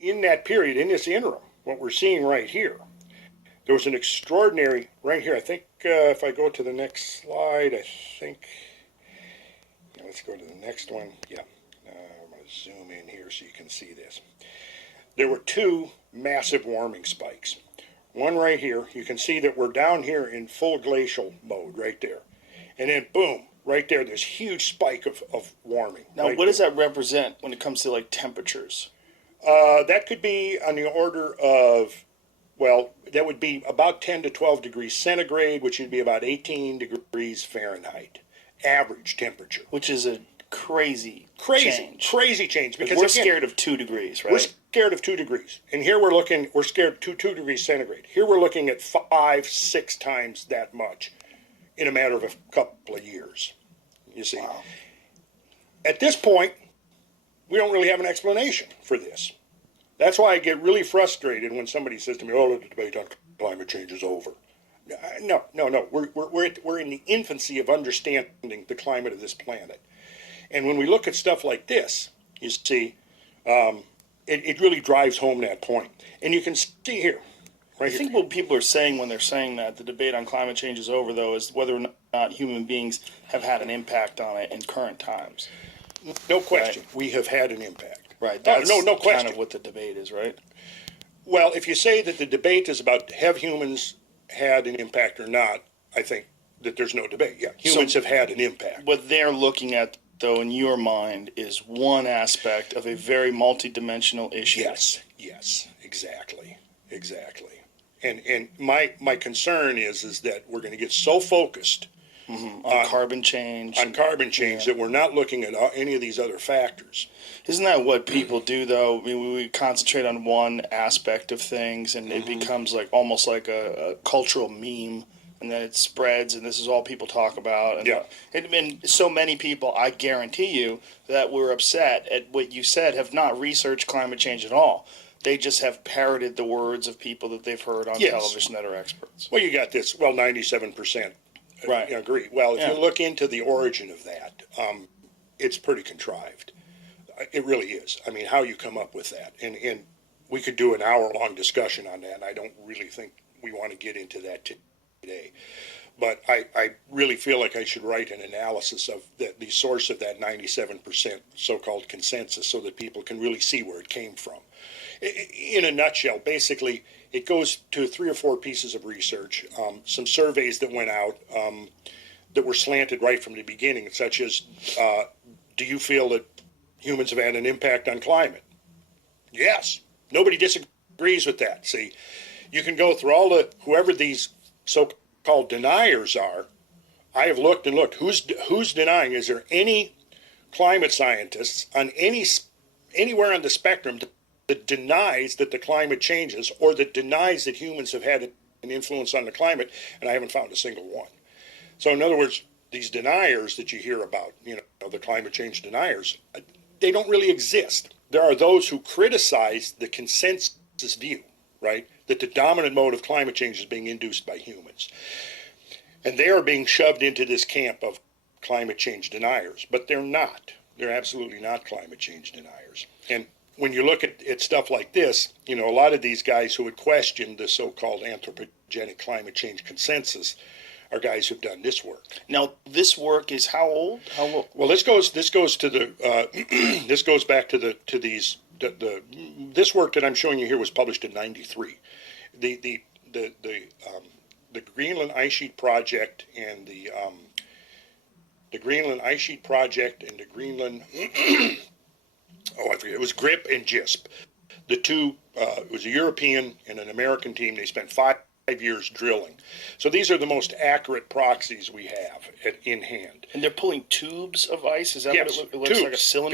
in that period, in this interim, what we're seeing right here, there was an extraordinary, right here, I think if I go to the next slide, I think, let's go to the next one. Yeah, I'm going to zoom in here so you can see this. There were two massive warming spikes. One right here, you can see that we're down here in full glacial mode right there. And then boom, right there, this huge spike of warming. Now, right what does that represent when it comes to like temperatures? That could be on the order of, well, that would be about 10 to 12 degrees centigrade, which would be about 18 degrees Fahrenheit, average temperature. Which is a crazy change. Crazy change. Because we're scared of 2 degrees, right? We're scared of 2 degrees. And here we're scared of 2 degrees centigrade. Here we're looking at 5, 6 times that much in a matter of a couple of years. You see. Wow. At this point, we don't really have an explanation for this. That's why I get really frustrated when somebody says to me, "Oh, the debate on climate change is over." No. We're in the infancy of understanding the climate of this planet. And when we look at stuff like this, you see, it really drives home that point. And you can see here, right I think what people are saying when they're saying that the debate on climate change is over, though, is whether or not human beings have had an impact on it in current times. No question. Right. We have had an impact. Right. That's no question. kind of what the debate is, right? Well, if you say that the debate is about have humans had an impact or not, I think that there's no debate. Yeah, humans have had an impact. What they're looking at, though, in your mind, is one aspect of a very multidimensional issue. Yes, exactly. And my concern is that we're going to get so focused on carbon change. That we're not looking at any of these other factors. Isn't that what people do, though? I mean, we concentrate on one aspect of things, and it becomes like almost like a cultural meme, and then it spreads, and this is all people talk about. And, and so many people, I guarantee you, that were upset at what you said have not researched climate change at all. They just have parroted the words of people that they've heard on television that are experts. Well, you got this. Well, 97%. Right. Agree. Well, if you look into the origin of that, it's pretty contrived. It really is. I mean, how you come up with that. And we could do an hour-long discussion on that, and I don't really think we want to get into that today. But I really feel like I should write an analysis of the source of that 97% so-called consensus so that people can really see where it came from. In a nutshell, basically, it goes to 3 or 4 pieces of research, some surveys that went out that were slanted right from the beginning, such as, do you feel that humans have had an impact on climate? Yes. Nobody disagrees with that. See, you can go through all whoever these so-called deniers are. I have looked and looked. Who's denying? Is there any climate scientists on anywhere on the spectrum that denies that the climate changes or that denies that humans have had an influence on the climate? And I haven't found a single one. So in other words, these deniers that you hear about, the climate change deniers, they don't really exist. There are those who criticize the consensus view, right, that the dominant mode of climate change is being induced by humans. And they are being shoved into this camp of climate change deniers. But they're not. They're absolutely not climate change deniers. And when you look at stuff like this, a lot of these guys who would question the so-called anthropogenic climate change consensus are guys who've done this work. Now, this work is how old? Well, this goes to the this goes back to this work that I'm showing you here was published in '93. The Greenland Ice Sheet Project and the Greenland Ice Sheet Project and the Greenland I forget. It was GRIP and GISP. The two, it was a European and an American team. They spent 5 years drilling. So these are the most accurate proxies we have in hand. And they're pulling tubes of ice? Is that yes, what it looks like, a cylinder?